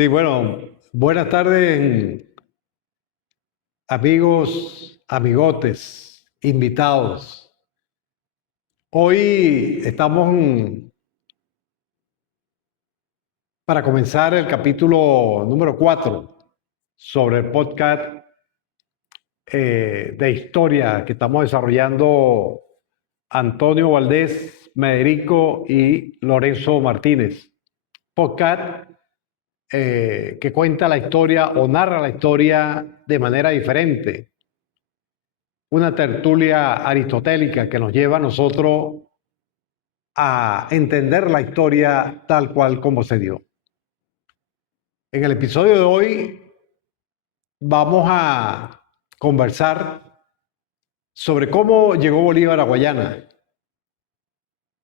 Sí, bueno, buenas tardes, amigos, amigotes, invitados. Hoy estamos para comenzar el capítulo número 4 sobre el podcast de historia que estamos desarrollando Antonio Valdés, Mederico y Lorenzo Martínez. Podcast que cuenta la historia o narra la historia de manera diferente. Una tertulia aristotélica que nos lleva a nosotros a entender la historia tal cual como se dio. En el episodio de hoy vamos a conversar sobre cómo llegó Bolívar a Guayana,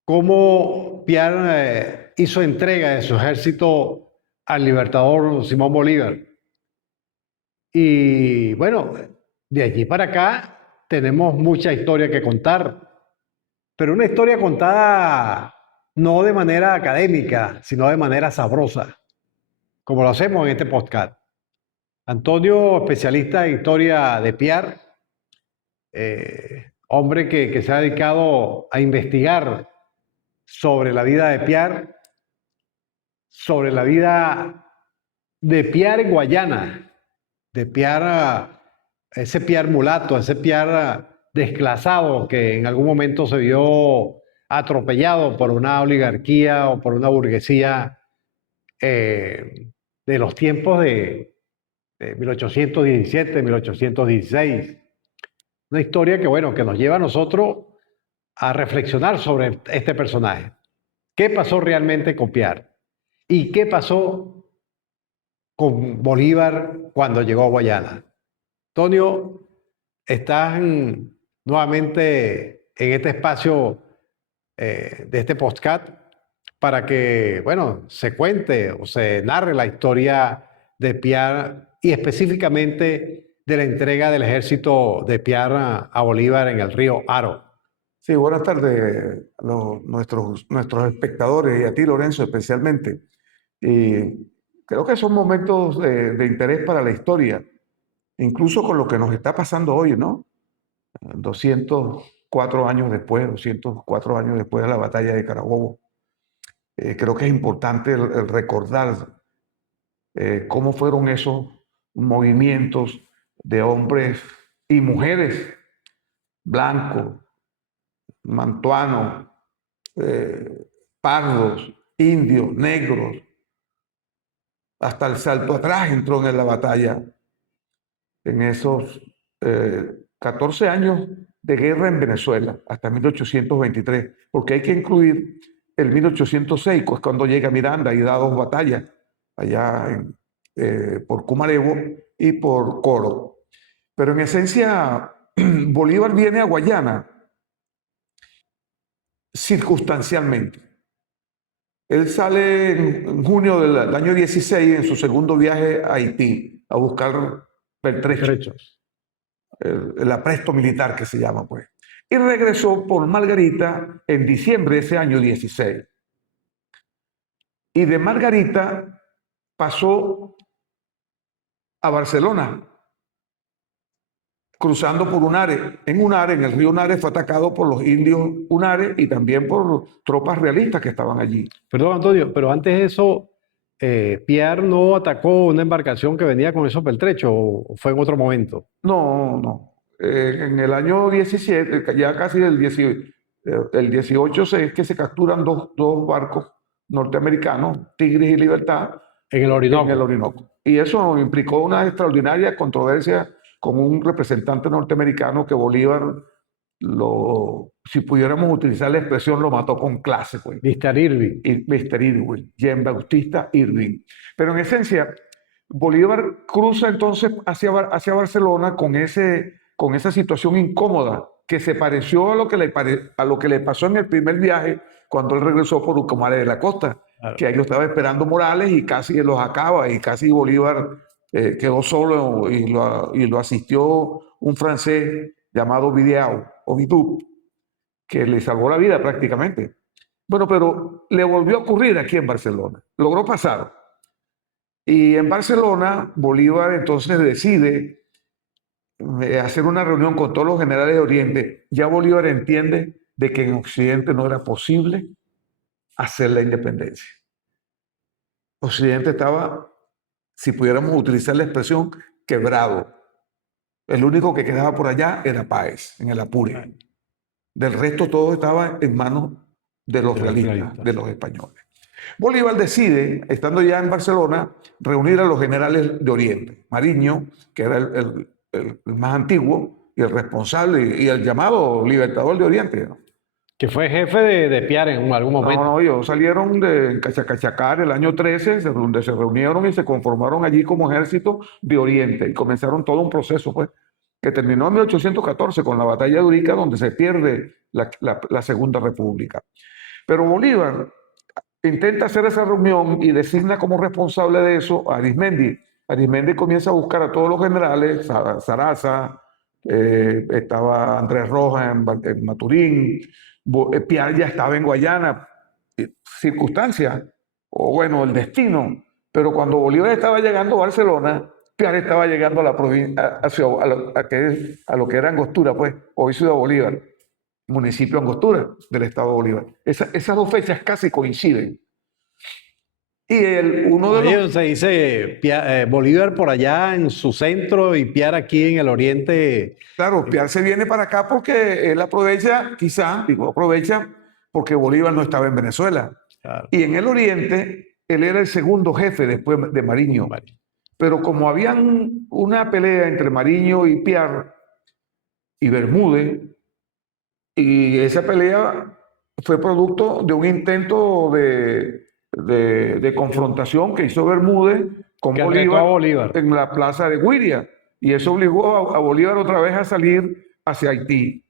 cómo Pierre hizo entrega de su ejército al libertador Simón Bolívar. Y bueno, de allí para acá tenemos mucha historia que contar, pero una historia contada no de manera académica, sino de manera sabrosa, como lo hacemos en este podcast. Antonio, especialista en historia de Pierre, hombre que se ha dedicado a investigar sobre la vida de Pierre, sobre la vida de Pierre en Guayana, de Pierre, ese Pierre mulato, ese Pierre desclasado que en algún momento se vio atropellado por una oligarquía o por una burguesía de los tiempos de 1817, 1816. Una historia que, bueno, que nos lleva a nosotros a reflexionar sobre este personaje. ¿Qué pasó realmente con Pierre? ¿Y qué pasó con Bolívar cuando llegó a Guayana? Antonio, estás nuevamente en este espacio de este podcast para que, bueno, se cuente o se narre la historia de Pierre y específicamente de la entrega del ejército de Pierre a Bolívar en el río Aro. Sí, buenas tardes a nuestros espectadores y a ti, Lorenzo, especialmente. Y creo que son momentos de interés para la historia, incluso con lo que nos está pasando hoy, ¿no? 204 años después de la batalla de Carabobo. Creo que es importante el recordar cómo fueron esos movimientos de hombres y mujeres blancos, mantuanos, pardos, indios, negros, hasta el salto atrás entró en la batalla en esos 14 años de guerra en Venezuela, hasta 1823, porque hay que incluir el 1806, pues cuando llega Miranda y da dos batallas, allá por Cumarebo y por Coro. Pero en esencia, Bolívar viene a Guayana circunstancialmente. Él sale en junio del año 16 en su segundo viaje a Haití a buscar pertrechos, el apresto militar que se llama, pues. Y regresó por Margarita en diciembre de ese año 16. Y de Margarita pasó a Barcelona, cruzando por Unare. En Unare, en el río Unare, fue atacado por los indios Unare y también por tropas realistas que estaban allí. Perdón, Antonio, pero antes de eso, Pierre no atacó una embarcación que venía con esos pertrechos, o fue en otro momento. No, no. En el año 17, ya casi el 18, es que se capturan dos barcos norteamericanos, Tigris y Libertad, En el en el Orinoco. Orinoco. Y eso implicó una extraordinaria controversia con un representante norteamericano que Bolívar, si pudiéramos utilizar la expresión, lo mató con clase, pues. Mr. Irving. Y Mr. Irving, Jean Bautista Irving. Pero en esencia, Bolívar cruza entonces hacia Barcelona con esa situación incómoda que se pareció a lo que le pasó en el primer viaje cuando él regresó por Ucumare de la Costa, Claro. que ahí lo estaba esperando Morales y casi los acaba y casi Bolívar quedó solo y lo asistió un francés llamado Vidau, que le salvó la vida prácticamente. Bueno, pero le volvió a ocurrir aquí en Barcelona. Logró pasar. Y en Barcelona, Bolívar entonces decide hacer una reunión con todos los generales de Oriente. Ya Bolívar entiende de que en Occidente no era posible hacer la independencia. Occidente estaba, si pudiéramos utilizar la expresión, quebrado. El único que quedaba por allá era Páez, en el Apure. Del resto todo estaba en manos de los realistas, de los españoles. Bolívar decide, estando ya en Barcelona, reunir a los generales de Oriente. Mariño, que era el más antiguo y el responsable y el llamado libertador de Oriente, ¿no? Que fue jefe de Piar en algún momento. No, ellos salieron de Cachacachacar el año 13, donde se reunieron y se conformaron allí como ejército de Oriente y comenzaron todo un proceso, pues, que terminó en 1814 con la batalla de Urica, donde se pierde la Segunda República. Pero Bolívar intenta hacer esa reunión y designa como responsable de eso a Arizmendi. Arizmendi comienza a buscar a todos los generales, a Sarasa, estaba Andrés Rojas en Maturín, Piar ya estaba en Guayana, circunstancia, o bueno, el destino. Pero cuando Bolívar estaba llegando a Barcelona, Piar estaba llegando a la provincia, a lo que era Angostura, pues, hoy Ciudad Bolívar, municipio Angostura del estado de Bolívar. Esas dos fechas casi coinciden. Y uno de Ahí los... se dice Bolívar por allá en su centro y Piar aquí en el oriente. Claro, Piar se viene para acá porque él aprovecha, quizá, digo, aprovecha porque Bolívar no estaba en Venezuela. Claro. Y en el oriente, él era el segundo jefe después de Mariño. Pero como habían una pelea entre Mariño y Piar y Bermúdez, y esa pelea fue producto de un intento de confrontación que hizo Bermúdez con Que retó a Bolívar en la plaza de Guiria. Y eso obligó a Bolívar otra vez a salir hacia Haití.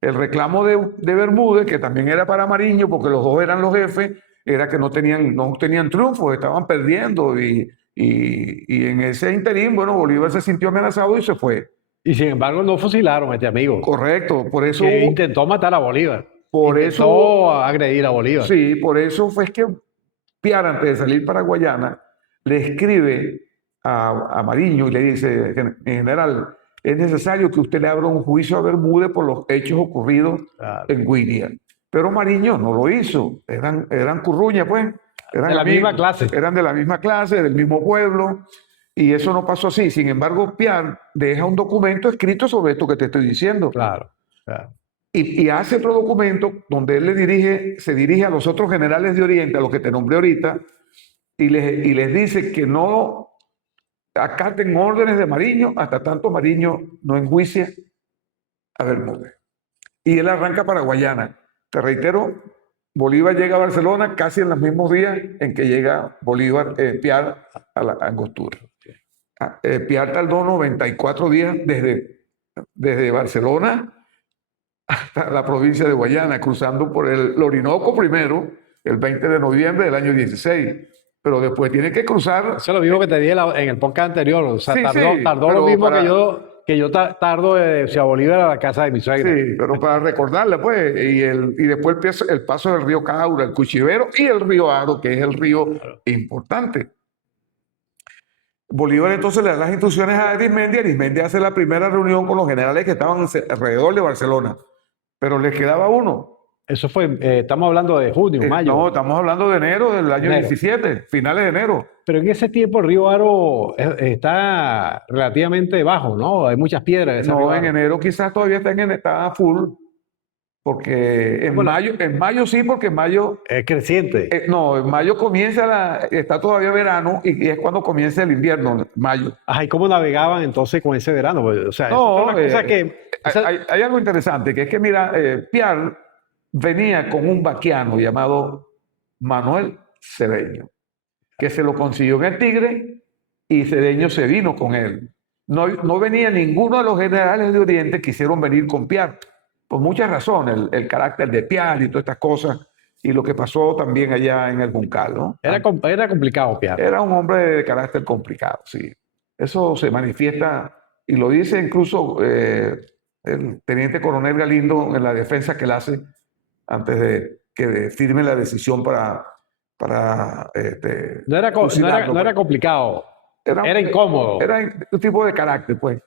El reclamo de Bermúdez, que también era para Mariño, porque los dos eran los jefes, era que no tenían triunfo, estaban perdiendo. Y en ese interín, bueno, Bolívar se sintió amenazado y se fue. Y sin embargo no fusilaron a este amigo. Correcto, por eso... Que intentó matar a Bolívar. Por intentó eso... agredir a Bolívar. Sí, por eso fue que Piar, antes de salir para Guayana, le escribe a Mariño y le dice, en general, es necesario que usted le abra un juicio a Bermúdez por los hechos ocurridos en Guiria. Pero Mariño no lo hizo, eran curruñas, pues. Eran de la misma clase. Eran de la misma clase, del mismo pueblo, y eso no pasó así. Sin embargo, Piar deja un documento escrito sobre esto que te estoy diciendo. Claro, claro. Y hace otro documento donde él se dirige a los otros generales de Oriente, a los que te nombré ahorita, y les dice que no acaten órdenes de Mariño hasta tanto Mariño no enjuicie a Bermúdez. Y él arranca para Guayana. Te reitero, Bolívar llega a Barcelona casi en los mismos días en que llega Piar a la Angostura. Piar tardó 94 días desde Barcelona hasta la provincia de Guayana, cruzando por el Orinoco primero, el 20 de noviembre del año 16, pero después tiene que cruzar... Eso es lo mismo que te dije en el podcast anterior, o sea, Sí, tardó lo mismo que yo tardo de Ciudad Bolívar a la casa de mi suegra. Sí, pero para recordarla, pues, y después el paso del río Caura, el Cuchivero y el río Aro, que es el río importante. Bolívar entonces le da las instrucciones a Arizmendi hace la primera reunión con los generales que estaban alrededor de Barcelona, pero les quedaba uno. Eso fue, estamos hablando de junio, mayo. No, estamos hablando de enero del año 17, finales de enero. Pero en ese tiempo el río Aro está relativamente bajo, ¿no? Hay muchas piedras. No, en enero quizás todavía está full, porque en mayo sí, porque en mayo... Es creciente. No, en mayo está todavía verano y es cuando comienza el invierno, mayo. Ajá, ¿y cómo navegaban entonces con ese verano? O sea, no, cosa hay algo interesante, que es que mira, Piar venía con un vaquiano llamado Manuel Cedeño, que se lo consiguió en el Tigre y Cedeño se vino con él. No venía ninguno de los generales de Oriente que quisieron venir con Piar, por muchas razones, el carácter de Piar y todas estas cosas, y lo que pasó también allá en el Juncal, ¿no? Era complicado Piar. Era un hombre de carácter complicado, sí. Eso se manifiesta, y lo dice incluso el teniente coronel Galindo en la defensa que él hace antes de que firme la decisión para para No era, fusilarlo, no era pues. complicado, Era, era incómodo. era un tipo de carácter, pues.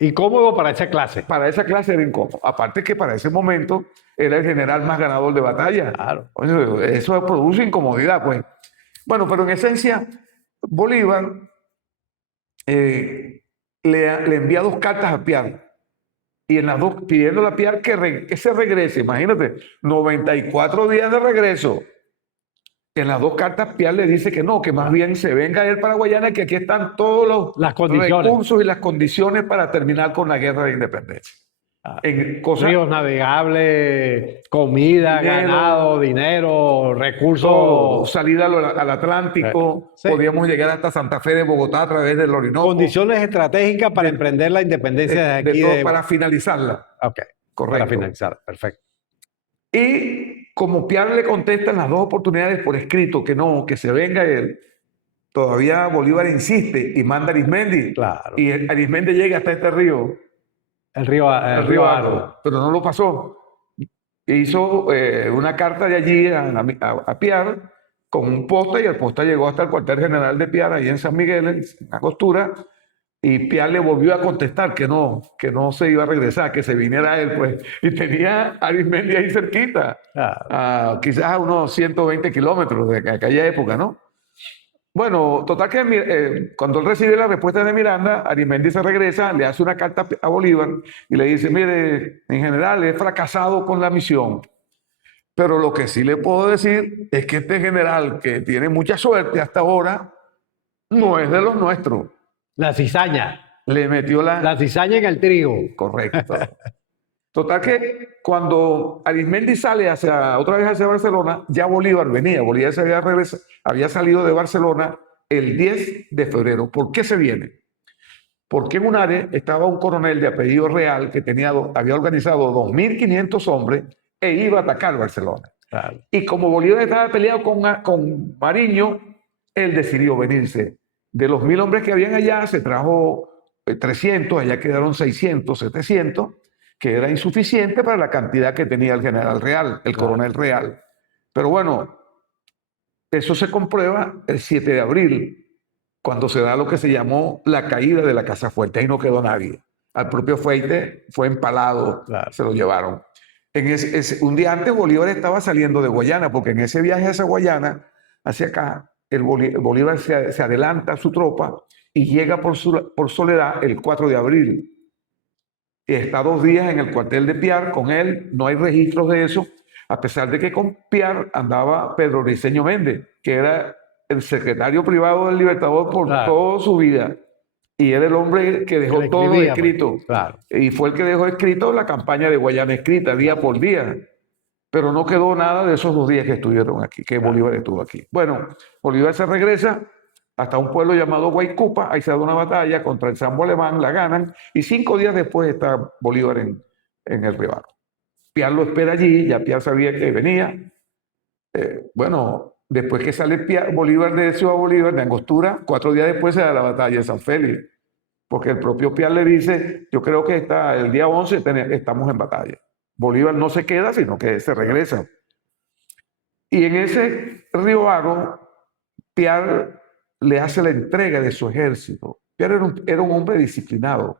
Incómodo para esa clase. Para esa clase era incómodo. Aparte que para ese momento era el general más ganador de batalla. Claro. Oye, eso produce incomodidad, pues. Bueno, pero en esencia, Bolívar le envía 2 cartas a Piar. Y en las dos pidiéndole a Piar que se regrese. Imagínate, 94 días de regreso. En las 2 cartas, Piar le dice que no, que más bien se venga él para Guayana, que aquí están todos los Las condiciones. recursos y las condiciones para terminar con la guerra de independencia. En cosas, Ríos navegables, comida, dinero, ganado, dinero, recursos. todo, salida al Atlántico, Sí. podíamos llegar hasta Santa Fe de Bogotá a través del Orinoco. Condiciones estratégicas para emprender la independencia de aquí. todo para finalizarla. Ok, Correcto. para finalizar, perfecto. Y como Piar le contesta en las 2 oportunidades por escrito que no, que se venga él, todavía Bolívar insiste y manda a Arismendi. Claro. Y Arismendi llega hasta este río, El río Argo. pero no lo pasó. Hizo una carta de allí a Piar con un posta, y el posta llegó hasta el cuartel general de Piar ahí en San Miguel, en Angostura, y Piar le volvió a contestar que no se iba a regresar, que se viniera él, pues. Y tenía a Arismendi ahí cerquita, Claro. quizás a unos 120 kilómetros de aquella época, ¿no? Bueno, total que cuando él recibe la respuesta de Miranda, Arismendi se regresa, le hace una carta a Bolívar y le dice: mire, en general he fracasado con la misión, pero lo que sí le puedo decir es que este general, que tiene mucha suerte hasta ahora, no es de los nuestros. La cizaña. Le metió La cizaña en el trigo. Correcto. Total que cuando Arismendi sale otra vez hacia Barcelona, ya Bolívar venía. Bolívar había salido de Barcelona el 10 de febrero. ¿Por qué se viene? Porque en Unare estaba un coronel de apellido Real que había organizado 2.500 hombres e iba a atacar Barcelona. Claro. Y como Bolívar estaba peleado con Mariño, él decidió venirse. De los 1.000 hombres que habían allá, se trajo 300, allá quedaron 600, 700, que era insuficiente para la cantidad que tenía el general Real, el coronel Real. Pero bueno, eso se comprueba el 7 de abril, cuando se da lo que se llamó la caída de la Casa Fuerte. Ahí no quedó nadie. Al propio Feite fue empalado, Claro. Se lo llevaron. Un día antes Bolívar estaba saliendo de Guayana, porque en ese viaje hacia Guayana, hacia acá, Bolívar se adelanta a su tropa y llega por Soledad el 4 de abril. Y está 2 días en el cuartel de Piar con él, no hay registros de eso, a pesar de que con Piar andaba Pedro Briceño Méndez, que era el secretario privado del Libertador por toda su vida. Y era el hombre que dejó todo escrito. Pues, claro. Y fue el que dejó escrito la campaña de Guayana escrita, día por día. Pero no quedó nada de esos 2 días que estuvieron aquí, que Bolívar estuvo aquí. Bueno, Bolívar se regresa hasta un pueblo llamado Guaycupa, ahí se da una batalla contra el Sambo Alemán, la ganan, y 5 días después está Bolívar en el Río. Piar lo espera allí, ya Piar sabía que venía. Bueno, después que sale Bolívar de Ciudad Bolívar, de Angostura, 4 días después se da la batalla de San Félix, porque el propio Piar le dice: yo creo que el día 11 estamos en batalla. Bolívar no se queda, sino que se regresa. Y en ese Río Hago, Piar le hace la entrega de su ejército. Piar era un hombre disciplinado.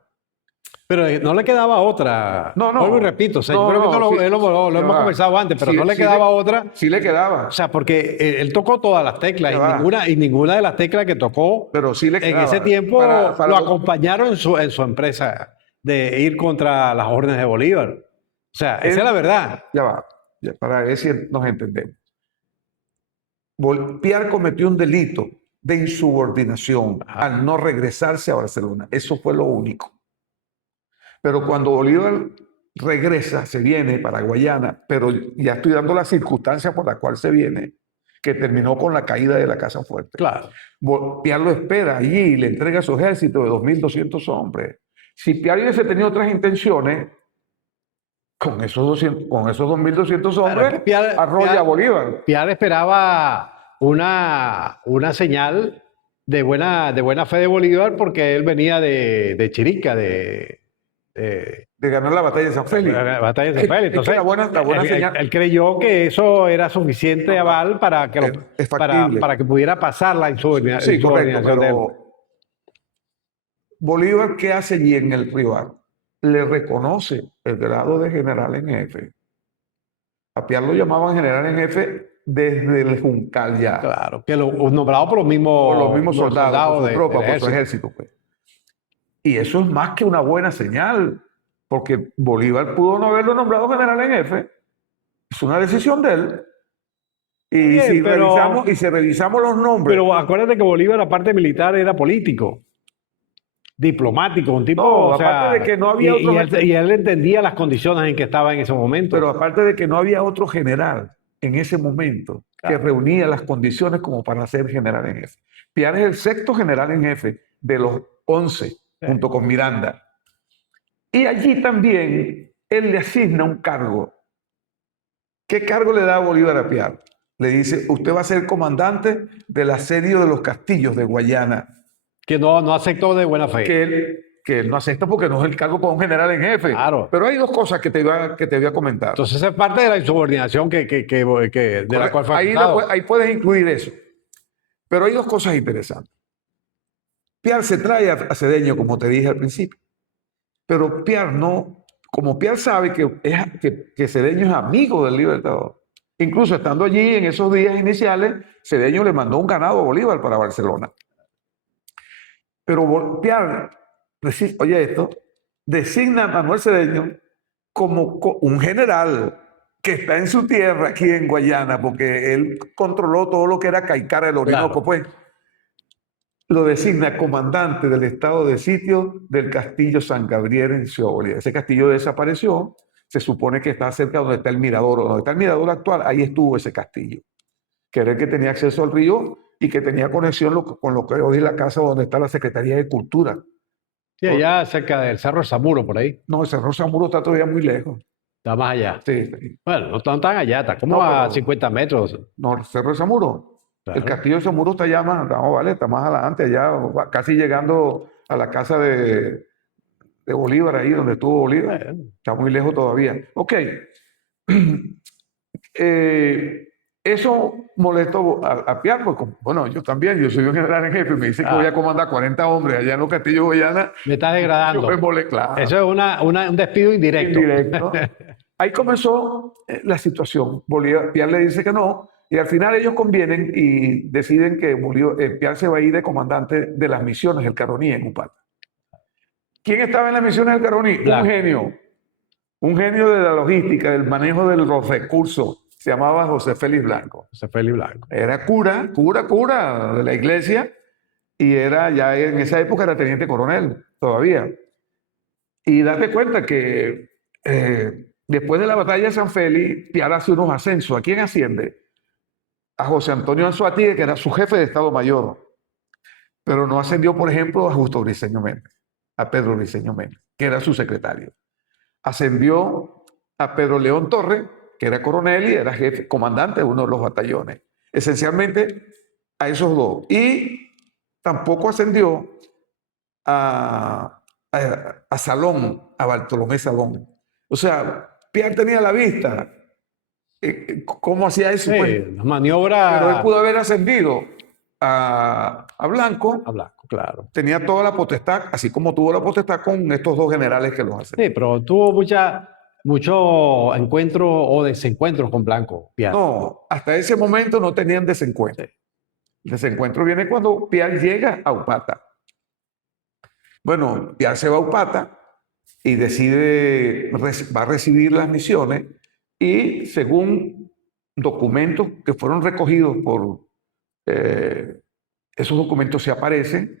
Pero no le quedaba otra. No. Vuelvo y repito, o sea, yo creo que esto lo hemos conversado antes, pero no le quedaba otra. Sí le quedaba. O sea, porque él tocó todas las teclas y ninguna de las teclas que tocó pero sí le quedaba. En ese tiempo lo acompañaron en su empresa de ir contra las órdenes de Bolívar. O sea, esa es la verdad. Ya va, para ver si nos entendemos. Piar cometió un delito de insubordinación al no regresarse a Barcelona. Eso fue lo único. Pero cuando Bolívar regresa, se viene para Guayana, pero ya estoy dando la circunstancia por la cual se viene, que terminó con la caída de la Casa Fuerte. Claro. Piar lo espera allí y le entrega su ejército de 2.200 hombres. Si Piar hubiese tenido otras intenciones, con esos 2.200 hombres, arrolla a Bolívar. Piar esperaba una señal de buena fe de Bolívar, porque él venía de Chirica, de de ganar la batalla de San Félix. La batalla de San Félix. Es que Entonces, la buena él, señal él creyó que eso era suficiente aval para que, es factible. para que pudiera pasar la Sí, correcto, insubordinación de él. pero Bolívar, ¿qué hace allí en el rival? Le reconoce el grado de general en jefe. A Piar lo llamaban general en jefe desde el Juncal ya. Claro, que lo nombrado por los mismos soldados, por su tropa, del por su ejército. Pues. Y eso es más que una buena señal, porque Bolívar pudo no haberlo nombrado general en jefe. Es una decisión de él. Y Bien, si pero, revisamos los nombres. pero acuérdate que Bolívar, aparte de militar, era político, diplomático, un tipo, No, o sea, aparte de que no había y él entendía las condiciones en que estaba en ese momento. Pero aparte de que no había otro general en ese momento que reunía las condiciones como para ser general en jefe. Piar es el sexto general en jefe de los 11, junto con Miranda. Y allí también él le asigna un cargo. ¿Qué cargo le da a Bolívar a Piar? Le dice, usted va a ser comandante del asedio de los castillos de Guayana. Que no aceptó de buena fe. Que él no acepta porque no es el cargo para un general en jefe. Claro. Pero hay dos cosas que te voy a comentar. Entonces es parte de la insubordinación de la cual fue acusado. Ahí puedes incluir eso. Pero hay dos cosas interesantes. Piar se trae a Cedeño, como te dije al principio. Pero Piar no, como Piar sabe que Cedeño es amigo del Libertador. Incluso estando allí en esos días iniciales, Cedeño le mandó un ganado a Bolívar para Barcelona. Pero Piar, oye esto, designa a Manuel Cedeño como un general que está en su tierra aquí en Guayana, porque él controló todo lo que era Caicara del Orinoco, claro. Pues lo designa comandante del estado de sitio del castillo San Gabriel en Ciudad Bolívar. Ese castillo desapareció, se supone que está cerca donde está el mirador, o donde está el mirador actual, ahí estuvo ese castillo, que era el que tenía acceso al río y que tenía conexión con lo que hoy es la casa donde está la Secretaría de Cultura. Sí, allá cerca del Cerro Samuro, por ahí. No, el Cerro Samuro está todavía muy lejos. Está más allá. Sí. Bueno, no están tan allá, está como a 50 metros. No, el Cerro de Samuro. Claro. El castillo de Samuro está allá más, no, vale, está más adelante, allá casi llegando a la casa de Bolívar, ahí donde estuvo Bolívar. Está muy lejos todavía. Ok. Eso molestó a Piar, porque, bueno, yo también, yo soy un general en jefe, me dice que voy a comandar 40 hombres allá en los castillos de Guayana. Me estás degradando. Yo me molé, claro. Eso es un despido indirecto. Ahí comenzó la situación. Piar le dice que no, y al final ellos convienen y deciden que Piar se va a ir de comandante de las misiones del Caroní en Upata. ¿Quién estaba en las misiones del Caroní? Blanco. Un genio de la logística, del manejo de los recursos. Se llamaba José Félix Blanco. José Félix Blanco. Era cura de la iglesia, y ya en esa época era teniente coronel todavía. Y date cuenta que después de la batalla de San Félix, Piar hace unos ascensos. ¿A quién asciende? A José Antonio Anzoátegui, que era su jefe de Estado Mayor. Pero no ascendió, por ejemplo, a Justo Briceño Méndez, a Pedro Briceño Méndez, que era su secretario. Ascendió a Pedro León Torres, que era coronel y era jefe, comandante de uno de los batallones. Esencialmente a esos dos. Y tampoco ascendió a Salón, a Bartolomé Salón. O sea, Piar tenía la vista. ¿Cómo hacía eso? Sí, pues? maniobra. Pero él pudo haber ascendido a Blanco. A Blanco, claro. Tenía toda la potestad, así como tuvo la potestad con estos dos generales que los hacen. Sí, pero tuvo mucho encuentro o desencuentros con Blanco, Piar. No, hasta ese momento no tenían desencuentro. El desencuentro viene cuando Piar llega a Upata. Bueno, Piar se va a Upata y va a recibir las misiones, y según documentos que fueron recogidos esos documentos se aparecen,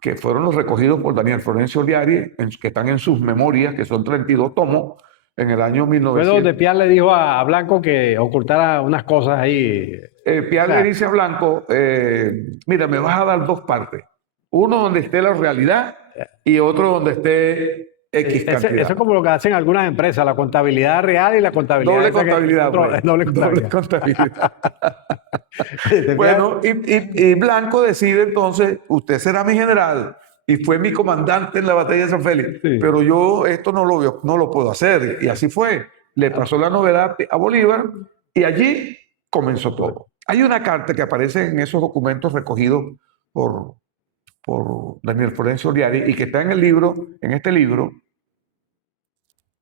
que fueron los recogidos por Daniel Florencio Oliari, que están en sus memorias, que son 32 tomos, en el año 1900. Fue donde Piar le dijo a Blanco que ocultara unas cosas ahí. Piar le dice a Blanco, mira, me vas a dar dos partes. Uno donde esté la realidad y otro donde esté X cantidad. Eso es como lo que hacen algunas empresas, la contabilidad real y la contabilidad. Doble contabilidad. Doble contabilidad. Bueno, y Blanco decide entonces, usted será mi general, y fue mi comandante en la batalla de San Félix. Sí. Pero yo esto no lo puedo hacer. Y así fue. Le pasó la novedad a Bolívar y allí comenzó todo. Hay una carta que aparece en esos documentos recogidos por Daniel Florencio Oliari y que está en el libro, en este libro.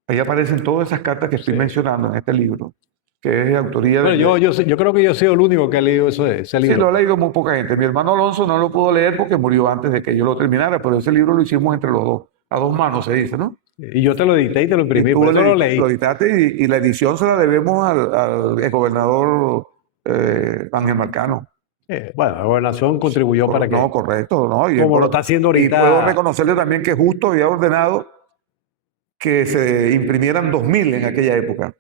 Ahí aparecen todas esas cartas que estoy Sí. mencionando en este libro, que es de autoría de... Bueno, yo creo que yo he sido el único que ha leído ese Sí, libro. lo ha leído muy poca gente. Mi hermano Alonso no lo pudo leer porque murió antes de que yo lo terminara, pero ese libro lo hicimos entre los dos, a dos manos se dice, ¿no? Y yo te lo edité y te lo Y imprimí, tú por eso lo leí. lo editaste y la edición se la debemos al gobernador Ángel Marcano. Bueno, la gobernación contribuyó para No, que, correcto, ¿no? como lo está haciendo Y puedo ahorita, reconocerle también que justo había ordenado que se imprimieran 2000 en aquella época.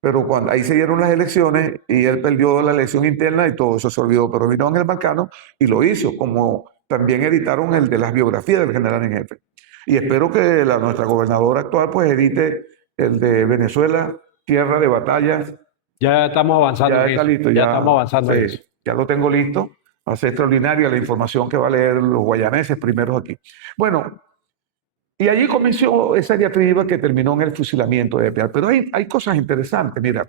Pero cuando ahí se dieron las elecciones y él perdió la elección interna y todo eso se olvidó. Pero vino Ángel Marcano y lo hizo, como también editaron el de las biografías del general en jefe. Y espero que nuestra gobernadora actual pues edite el de Venezuela, Tierra de Batallas. ya estamos avanzando Ya en está eso. listo, Ya ya, estamos avanzando en sí, eso. ya lo tengo listo. Va a ser extraordinaria la información que va a leer los guayaneses primeros aquí. Bueno, y allí comenzó esa diatriba que terminó en el fusilamiento de Piar. Pero hay cosas interesantes. Mira,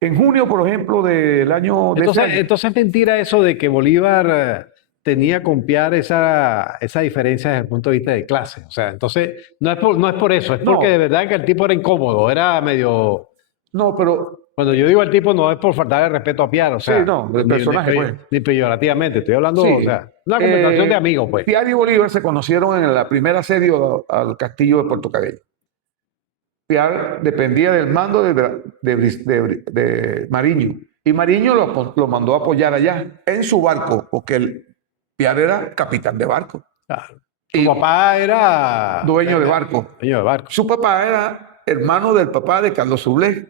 en junio, por ejemplo, del año de ese año, Entonces es mentira eso de que Bolívar tenía con Piar esa diferencia desde el punto de vista de clase. O sea, entonces no es por eso, es porque de no, verdad que el tipo era incómodo, era medio... no, pero Cuando yo digo el tipo no es por faltar de respeto a Piar, o sí, sea, no, el personaje, pues. ni peyorativamente, estoy hablando, o Sí. sea, una conversación de amigos, pues. Piar y Bolívar se conocieron en la primera asedio al castillo de Puerto Cabello. Piar dependía del mando de Mariño. Y Mariño lo mandó a apoyar allá, en su barco, porque Piar era capitán de barco. Claro. Y Su papá era dueño de barco. dueño de barco. Su papá era hermano del papá de Carlos Soulé,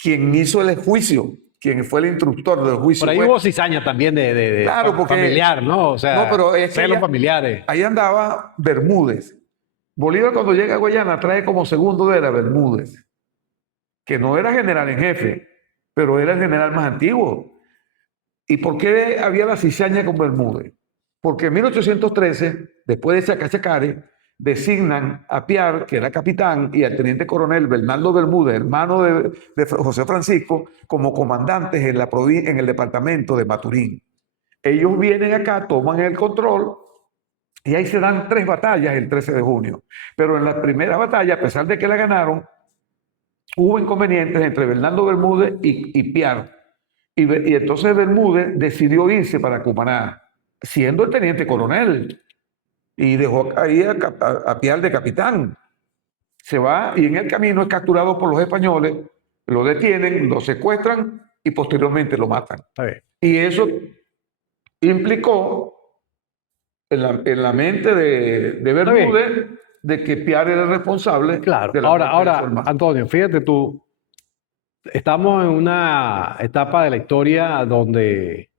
quien hizo el juicio, quien fue el instructor del juicio. Por ahí Pues, hubo cizaña también claro, porque familiar, ¿no? O sea, no, pero es que celos familiares. ahí andaba Bermúdez. Bolívar cuando llega a Guayana trae como segundo de la Bermúdez, que no era general en jefe, pero era el general más antiguo. ¿Y por qué había la cizaña con Bermúdez? Porque en 1813, después de Chacachacare, designan a Piar, que era capitán, y al teniente coronel Bernardo Bermúdez, hermano de José Francisco, como comandantes en el departamento de Maturín. Ellos vienen acá, toman el control, y ahí se dan 3 batallas el 13 de junio. Pero en la primera batalla, a pesar de que la ganaron, hubo inconvenientes entre Bernardo Bermúdez y Piar. Y entonces Bermúdez decidió irse para Cumaná, siendo el teniente coronel, y dejó ahí a Piar de capitán. Se va y en el camino es capturado por los españoles, lo detienen, lo secuestran y posteriormente lo matan. Está bien. Y eso implicó en la mente de Está bien. Bermúdez de que Piar era el responsable Claro. de la muerte de su Ahora, hermano. Antonio, fíjate tú, estamos en una etapa de la historia donde,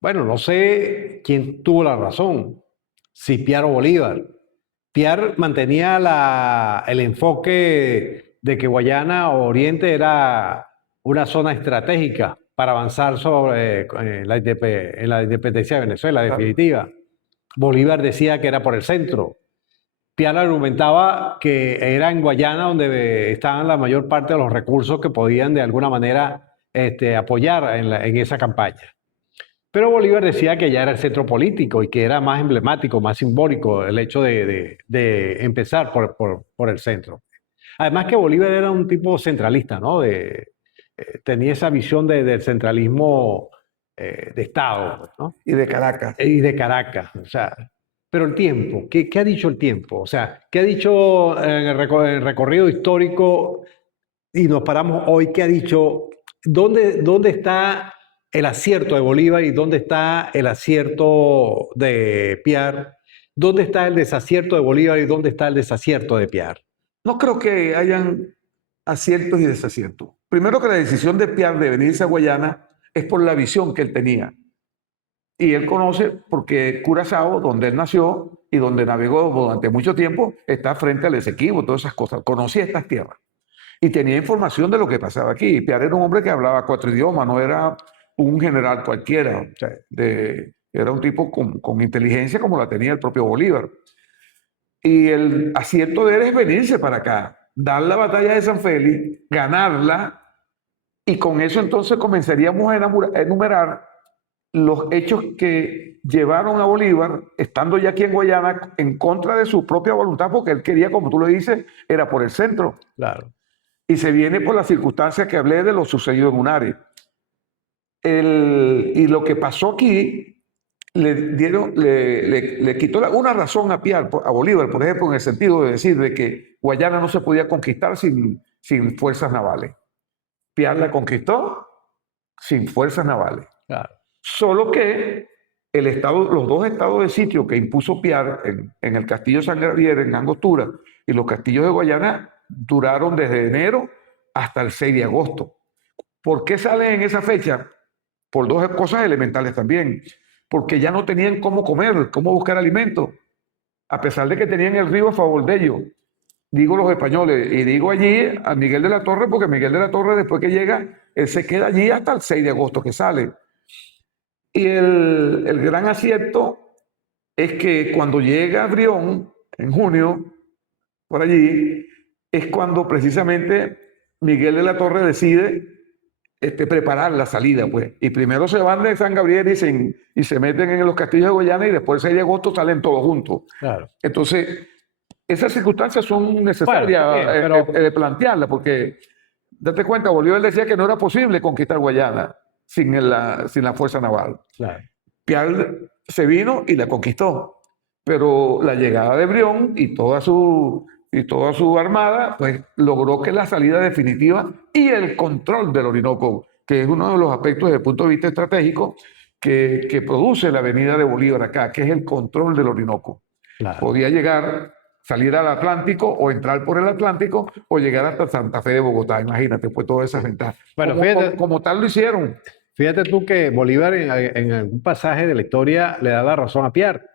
bueno, no sé quién tuvo la razón, si Piar o Bolívar. Piar mantenía el enfoque de que Guayana o Oriente era una zona estratégica para avanzar sobre en la independencia de Venezuela, Claro. definitiva. Bolívar decía que era por el centro. Piar argumentaba que era en Guayana donde estaban la mayor parte de los recursos que podían de alguna manera apoyar en esa campaña. Pero Bolívar decía que ya era el centro político y que era más emblemático, más simbólico el hecho de empezar por el centro. Además que Bolívar era un tipo centralista, ¿no? Tenía esa visión del centralismo de Estado, ¿no? Y de Caracas. Y de Caracas, o sea, pero el tiempo, ¿qué ha dicho el tiempo? O sea, ¿qué ha dicho en el recorrido histórico? Y nos paramos hoy, ¿qué ha dicho? ¿Dónde está el acierto de Bolívar y dónde está el acierto de Piar? ¿Dónde está el desacierto de Bolívar y dónde está el desacierto de Piar? No creo que hayan aciertos y desaciertos. Primero que la decisión de Piar de venirse a Guayana es por la visión que él tenía. Y él conoce porque Curazao, donde él nació y donde navegó durante mucho tiempo, está frente al Esequibo, todas esas cosas. Conocía estas tierras. Y tenía información de lo que pasaba aquí. Piar era un hombre que hablaba 4 idiomas, no era un general cualquiera. O sea, Era un tipo con inteligencia como la tenía el propio Bolívar. Y el acierto de él es venirse para acá, dar la batalla de San Félix, ganarla, y con eso entonces comenzaríamos a enumerar los hechos que llevaron a Bolívar, estando ya aquí en Guayana, en contra de su propia voluntad, porque él quería, como tú lo dices, era por el centro. Claro. Y se viene por las circunstancias que hablé de lo sucedido en Unare. Y lo que pasó aquí le quitó una razón a a Bolívar, por ejemplo, en el sentido de decir de que Guayana no se podía conquistar sin fuerzas navales. Piar la conquistó sin fuerzas navales. Claro. Solo que los dos estados de sitio que impuso Piar en el castillo San Gabriel, en Angostura, y los castillos de Guayana, duraron desde enero hasta el 6 de agosto. ¿Por qué salen en esa fecha? Por dos cosas elementales también. Porque ya no tenían cómo comer, cómo buscar alimento, a pesar de que tenían el río a favor de ellos. Digo los españoles, y digo allí a Miguel de la Torre, porque Miguel de la Torre, después que llega, él se queda allí hasta el 6 de agosto que sale. Y el gran acierto es que cuando llega Brión, en junio, por allí, es cuando precisamente Miguel de la Torre decide preparar la salida, pues. Y primero se van de San Gabriel y se meten en los castillos de Guayana, y después el 6 de agosto salen todos juntos. Claro. Entonces, esas circunstancias son necesarias plantearlas, porque date cuenta, Bolívar decía que no era posible conquistar Guayana sin la fuerza naval. Claro. Piar se vino y la conquistó, pero la llegada de Brión y toda su armada, pues logró que la salida definitiva y el control del Orinoco, que es uno de los aspectos desde el punto de vista estratégico que produce la venida de Bolívar acá, que es el control del Orinoco. Claro. Podía salir al Atlántico o entrar por el Atlántico o llegar hasta Santa Fe de Bogotá, imagínate, pues todas esas ventajas. Bueno, como tal lo hicieron. Fíjate tú que Bolívar en algún pasaje de la historia le da la razón a Piar,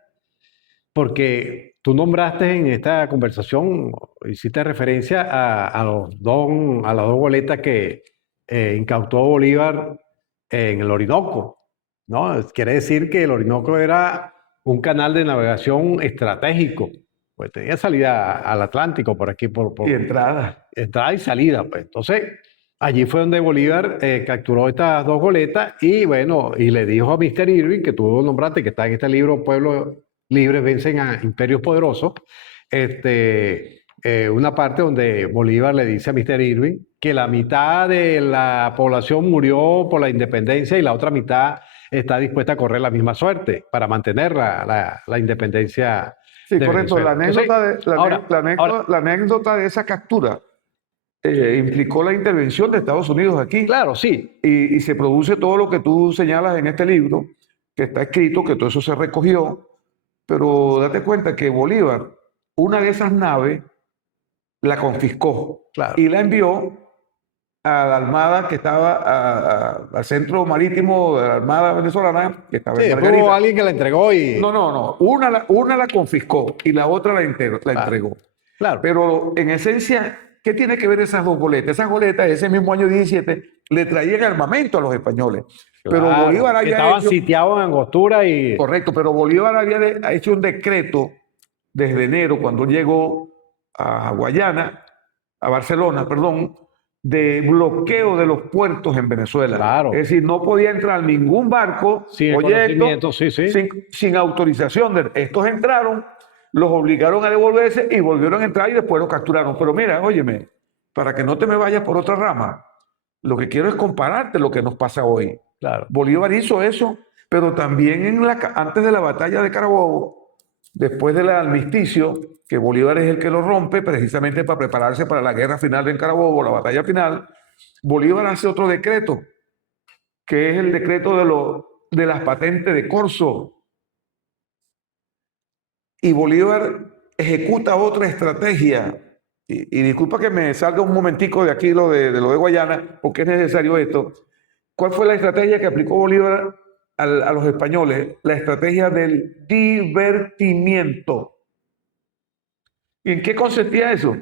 porque tú nombraste en esta conversación, hiciste referencia a las dos goletas que incautó Bolívar en el Orinoco, ¿no? Quiere decir que el Orinoco era un canal de navegación estratégico, pues tenía salida al Atlántico por aquí, Y entrada. Entrada y salida, pues. Entonces, allí fue donde Bolívar capturó estas dos goletas y bueno, y le dijo a Mr. Irving, que tú nombraste, que está en este libro, Pueblos Libres vencen a imperios poderosos, una parte donde Bolívar le dice a Mr. Irving que la mitad de la población murió por la independencia y la otra mitad está dispuesta a correr la misma suerte para mantener la independencia. Sí, correcto. Venezuela. La anécdota de esa captura implicó la intervención de Estados Unidos aquí. Claro, sí. Y se produce todo lo que tú señalas en este libro, que está escrito, que todo eso se recogió, pero date cuenta que Bolívar, una de esas naves, la confiscó. Claro. Y la envió a la Armada que estaba, al centro marítimo de la Armada venezolana, que estaba en Margarita. Hubo alguien que la entregó y... No. Una la confiscó y la otra la entregó. Claro. Pero en esencia, ¿qué tiene que ver esas dos goletas? Esas goletas, ese mismo año 17, le traían armamento a los españoles. Claro, pero Bolívar había estaban sitiados en Angostura y... Correcto, pero Bolívar había hecho un decreto desde enero, cuando llegó a Guayana, a Barcelona, perdón, de bloqueo de los puertos en Venezuela. Claro. Es decir, no podía entrar ningún barco, proyecto, sin autorización. Estos entraron, los obligaron a devolverse y volvieron a entrar y después los capturaron. Pero mira, óyeme, para que no te me vayas por otra rama, lo que quiero es compararte lo que nos pasa hoy. Claro. Bolívar hizo eso, pero también antes de la batalla de Carabobo, después del armisticio, que Bolívar es el que lo rompe precisamente para prepararse para la guerra final en Carabobo, la batalla final, Bolívar hace otro decreto, que es el decreto de las patentes de corso. Y Bolívar ejecuta otra estrategia. Y disculpa que me salga un momentico de aquí de lo de Guayana, porque es necesario esto. ¿Cuál fue la estrategia que aplicó Bolívar a los españoles? La estrategia del divertimiento. ¿Y en qué consistía eso?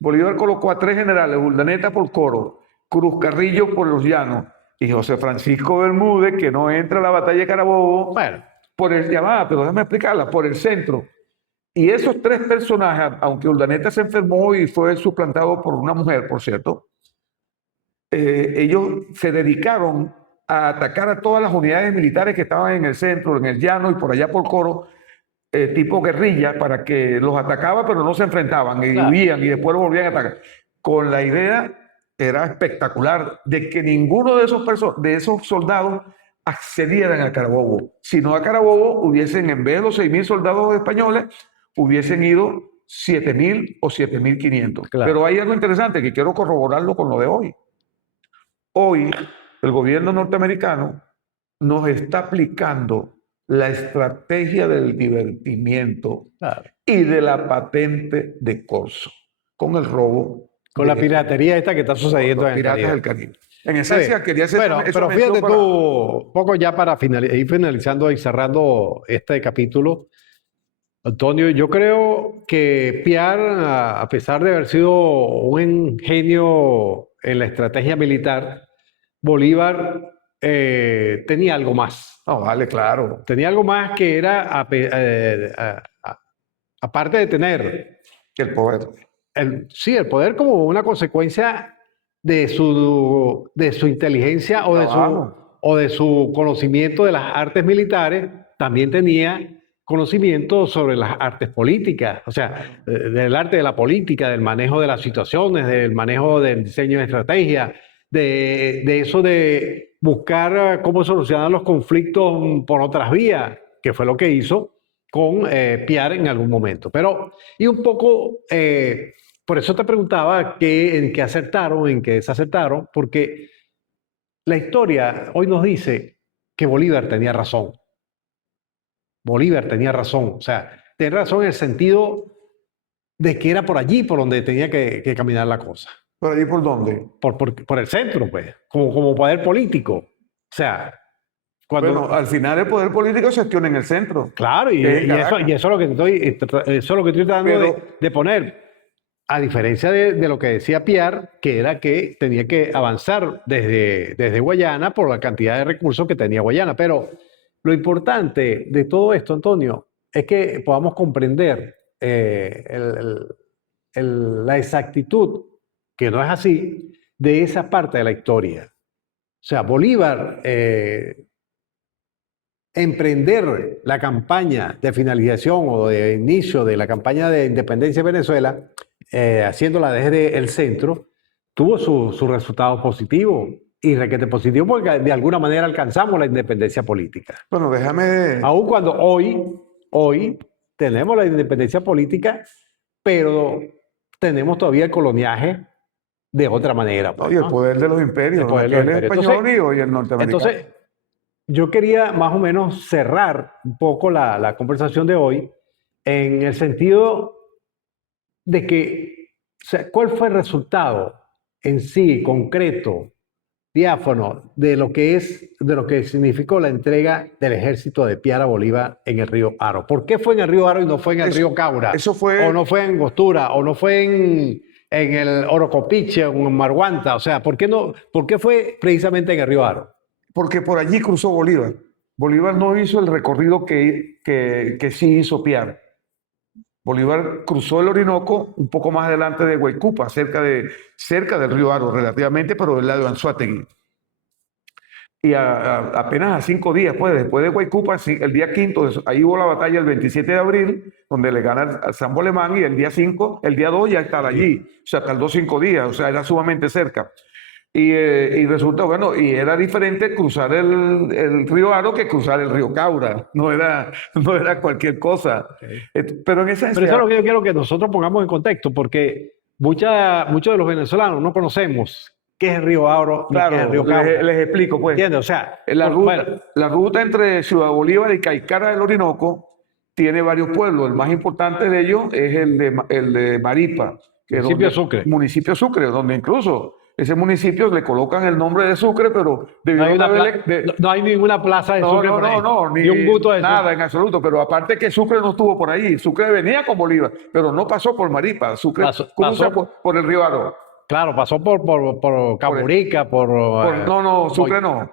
Bolívar colocó a 3 generales, Urdaneta por Coro, Cruz Carrillo por los Llanos y José Francisco Bermúdez, que no entra a la batalla de Carabobo, bueno, pero déjame explicarla, por el centro. Y esos tres personajes, aunque Urdaneta se enfermó y fue suplantado por una mujer, por cierto, ellos se dedicaron a atacar a todas las unidades militares que estaban en el centro, en el llano y por allá por Coro, tipo guerrilla, para que los atacaba, pero no se enfrentaban y huían y después los volvían a atacar. Con la idea, era espectacular, de que ninguno de esos soldados accedieran a Carabobo. Si no a Carabobo, hubiesen, en vez de los 6.000 soldados españoles, hubiesen ido 7.000 o 7.500. Claro. Pero hay algo interesante que quiero corroborarlo con lo de hoy. Hoy, el gobierno norteamericano nos está aplicando la estrategia del divertimiento y de la patente de corso, con el robo. Con la piratería esta que está sucediendo en el Piratas Caribe. del Caribe. En esencia, quería hacer bueno, pero fíjate tú, poco ya para ir finalizando y cerrando este capítulo, Antonio, yo creo que Piar, a pesar de haber sido un genio en la estrategia militar, Bolívar tenía algo más. No, vale, claro. Tenía algo más que era, aparte de tener el poder. Sí, el poder como una consecuencia de su inteligencia o de su conocimiento de las artes militares, también tenía conocimiento sobre las artes políticas, o sea, del arte de la política, del manejo de las situaciones, del manejo del diseño de estrategia, de eso de buscar cómo solucionar los conflictos por otras vías, que fue lo que hizo con Piar en algún momento. Pero, y un poco, por eso te preguntaba en qué acertaron, en qué desacertaron, porque la historia hoy nos dice que Bolívar tenía razón. Bolívar tenía razón, o sea, tenía razón en el sentido de que era por allí por donde tenía que caminar la cosa. ¿Por allí por dónde? Por el centro, pues, como poder político. O sea, bueno, al final el poder político se gestiona en el centro. Claro, y eso es lo que estoy tratando de poner. A diferencia de lo que decía Piar, que era que tenía que avanzar desde Guayana por la cantidad de recursos que tenía Guayana. Pero lo importante de todo esto, Antonio, es que podamos comprender la exactitud, que no es así, de esa parte de la historia. O sea, Bolívar, emprender la campaña de finalización o de inicio de la campaña de independencia de Venezuela, haciéndola desde el centro, tuvo sus resultados positivos y requete positivo porque de alguna manera alcanzamos la independencia política. Bueno, déjame... Aun cuando hoy tenemos la independencia política, pero tenemos todavía el coloniaje de otra manera. Pues, y el poder de los imperios, el poder de los españoles y el norteamericano. Entonces, yo quería más o menos cerrar un poco la conversación de hoy en el sentido de que, o sea, ¿cuál fue el resultado en sí, concreto, diáfano, de lo que significó la entrega del ejército de Piar a Bolívar en el río Aro? ¿Por qué fue en el río Aro y no fue en el río Caura? O no fue en Angostura, o no fue en el Orocopiche, o en Marguanta. O sea, ¿por qué fue precisamente en el río Aro? Porque por allí cruzó Bolívar. Bolívar no hizo el recorrido que sí hizo Piar. Bolívar cruzó el Orinoco un poco más adelante de Guaycupa, cerca del río Aro, relativamente, pero del lado de Anzoátegui. Y apenas a 5 días, pues, después de Guaycupa, el día 5, ahí hubo la batalla el 27 de abril, donde le gana al San Bolemán, y el día 2 ya estaba allí. O sea, tardó 5 días, o sea, era sumamente cerca. Y resulta, bueno, y era diferente cruzar el río Aro que cruzar el río Caura. No era cualquier cosa. Pero en esencia... Pero eso es lo que yo quiero que nosotros pongamos en contexto, porque muchos de los venezolanos no conocemos qué es el río Aro ni qué es el río Caura. Les explico, pues. ¿Entiendes? O sea, la ruta entre Ciudad Bolívar y Caicara del Orinoco tiene varios pueblos. El más importante de ellos es el de Maripa. Municipio de Sucre. Municipio de Sucre, donde incluso... ese municipio le colocan el nombre de Sucre, pero no hay ninguna plaza de Sucre por ahí. Ni un gusto de nada Sucre. En absoluto. Pero aparte que Sucre no estuvo por ahí. Sucre venía con Bolívar, pero no pasó por Maripa. Sucre pasó por el río Aro. Claro, pasó por Caburica, Sucre no.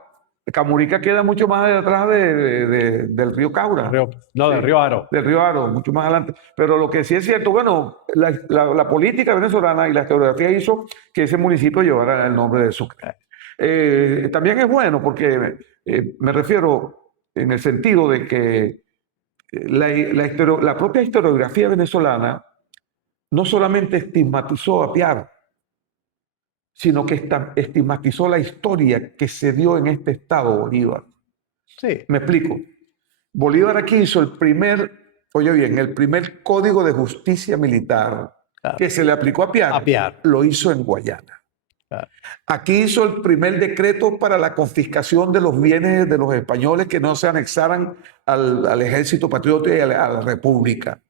Camurica queda mucho más detrás del río Caura. No, del Sí, río Aro. del río Aro, mucho más adelante. Pero lo que sí es cierto, bueno, la política venezolana y la historiografía hizo que ese municipio llevara el nombre de Sucre. También es bueno porque me refiero en el sentido de que la propia historiografía venezolana no solamente estigmatizó a Piar, sino que estigmatizó la historia que se dio en este estado Bolívar. Sí, Me explico. Bolívar aquí hizo oye bien, el primer código de justicia militar claro. que se le aplicó a Piar, A Piar. lo hizo en Guayana. Claro. Aquí hizo el primer decreto para la confiscación de los bienes de los españoles que no se anexaran al ejército patriota y a la república.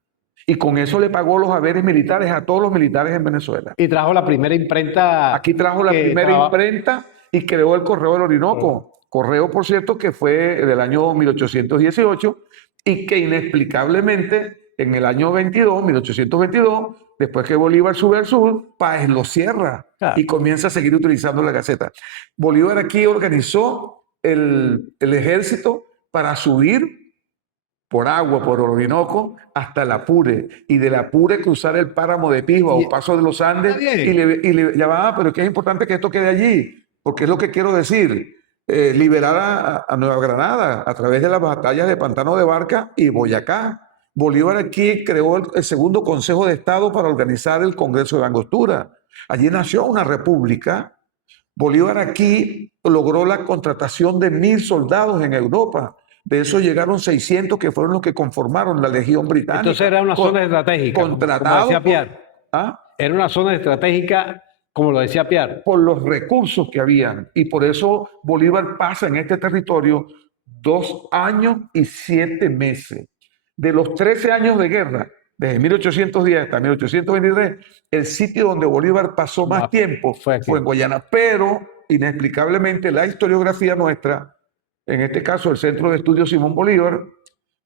Y con eso le pagó los haberes militares a todos los militares en Venezuela. Y trajo la primera imprenta. Aquí trajo la primera imprenta y creó el Correo del Orinoco. Correo, por cierto, que fue del año 1818 y que inexplicablemente en el año 1822, después que Bolívar sube al sur, Páez lo cierra y comienza a seguir utilizando la Gaceta. Bolívar aquí organizó el ejército para subir por agua, por Orinoco, hasta el Apure, y del Apure cruzar el páramo de Pisba o Paso de los Andes, ya va, pero que es importante que esto quede allí, porque es lo que quiero decir, liberar a Nueva Granada a través de las batallas de Pantano de Barca y Boyacá. Bolívar aquí creó el segundo Consejo de Estado para organizar el Congreso de Angostura. Allí nació una república. Bolívar aquí logró la contratación de 1000 soldados en Europa. De eso llegaron 600 que fueron los que conformaron la Legión Británica. Entonces era una zona estratégica, contratado como decía Piar. ¿Ah? Era una zona estratégica, como lo decía Piar. Por los recursos que habían. Y por eso Bolívar pasa en este territorio 2 años y 7 meses. De los 13 años de guerra, desde 1810 hasta 1823, el sitio donde Bolívar pasó más tiempo fue en Guayana. Pero, inexplicablemente, la historiografía nuestra, en este caso el Centro de Estudios Simón Bolívar,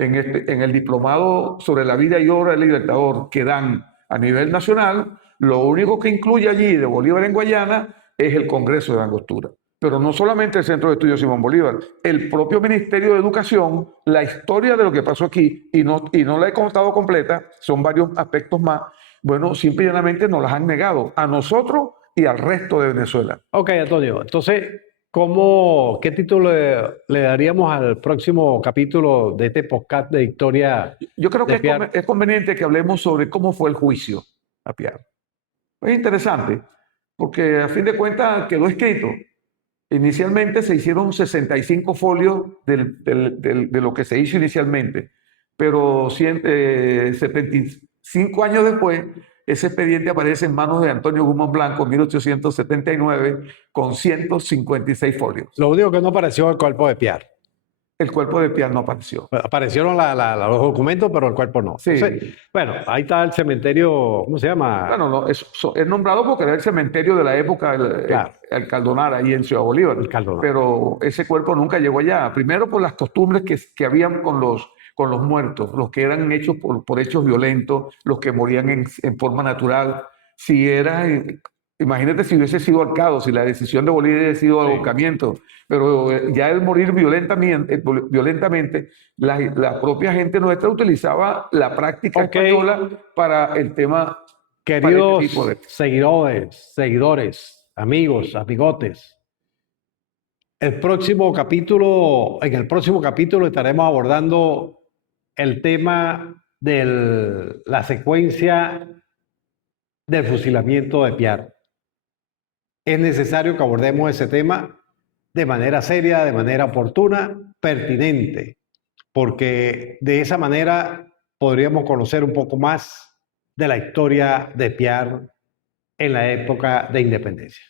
en el diplomado sobre la vida y obra del Libertador que dan a nivel nacional, lo único que incluye allí de Bolívar en Guayana es el Congreso de Angostura. Pero no solamente el Centro de Estudios Simón Bolívar, el propio Ministerio de Educación, la historia de lo que pasó aquí, y no la he contado completa, son varios aspectos más, bueno, simple y llanamente nos las han negado a nosotros y al resto de Venezuela. Ok, Antonio, entonces, ¿qué título le daríamos al próximo capítulo de este podcast de historia? Yo creo que es conveniente que hablemos sobre cómo fue el juicio a Piar. Es interesante, porque a fin de cuentas quedó escrito. Inicialmente se hicieron 65 folios de lo que se hizo inicialmente, pero 75 años después, ese expediente aparece en manos de Antonio Guzmán Blanco en 1879 con 156 folios. Lo único que no apareció el cuerpo de Piar. El cuerpo de Piar no apareció. Aparecieron los documentos, pero el cuerpo no. Sí. Entonces, bueno, ahí está el cementerio, ¿cómo se llama? Bueno, no, es nombrado porque era el cementerio de la época, el Caldonar, ahí en Ciudad Bolívar. El Caldonar. Pero ese cuerpo nunca llegó allá. Primero por las costumbres que habían con los muertos, los que eran hechos por hechos violentos, los que morían en forma natural. Imagínate si hubiese sido ahorcado, si la decisión de Bolívar hubiese sido ahorcamiento. Pero ya el morir violentamente, la propia gente nuestra utilizaba la práctica española para el tema. Queridos seguidores, amigos, amigotes, en el próximo capítulo estaremos abordando el tema de la secuencia del fusilamiento de Piar. Es necesario que abordemos ese tema de manera seria, de manera oportuna, pertinente, porque de esa manera podríamos conocer un poco más de la historia de Piar en la época de independencia.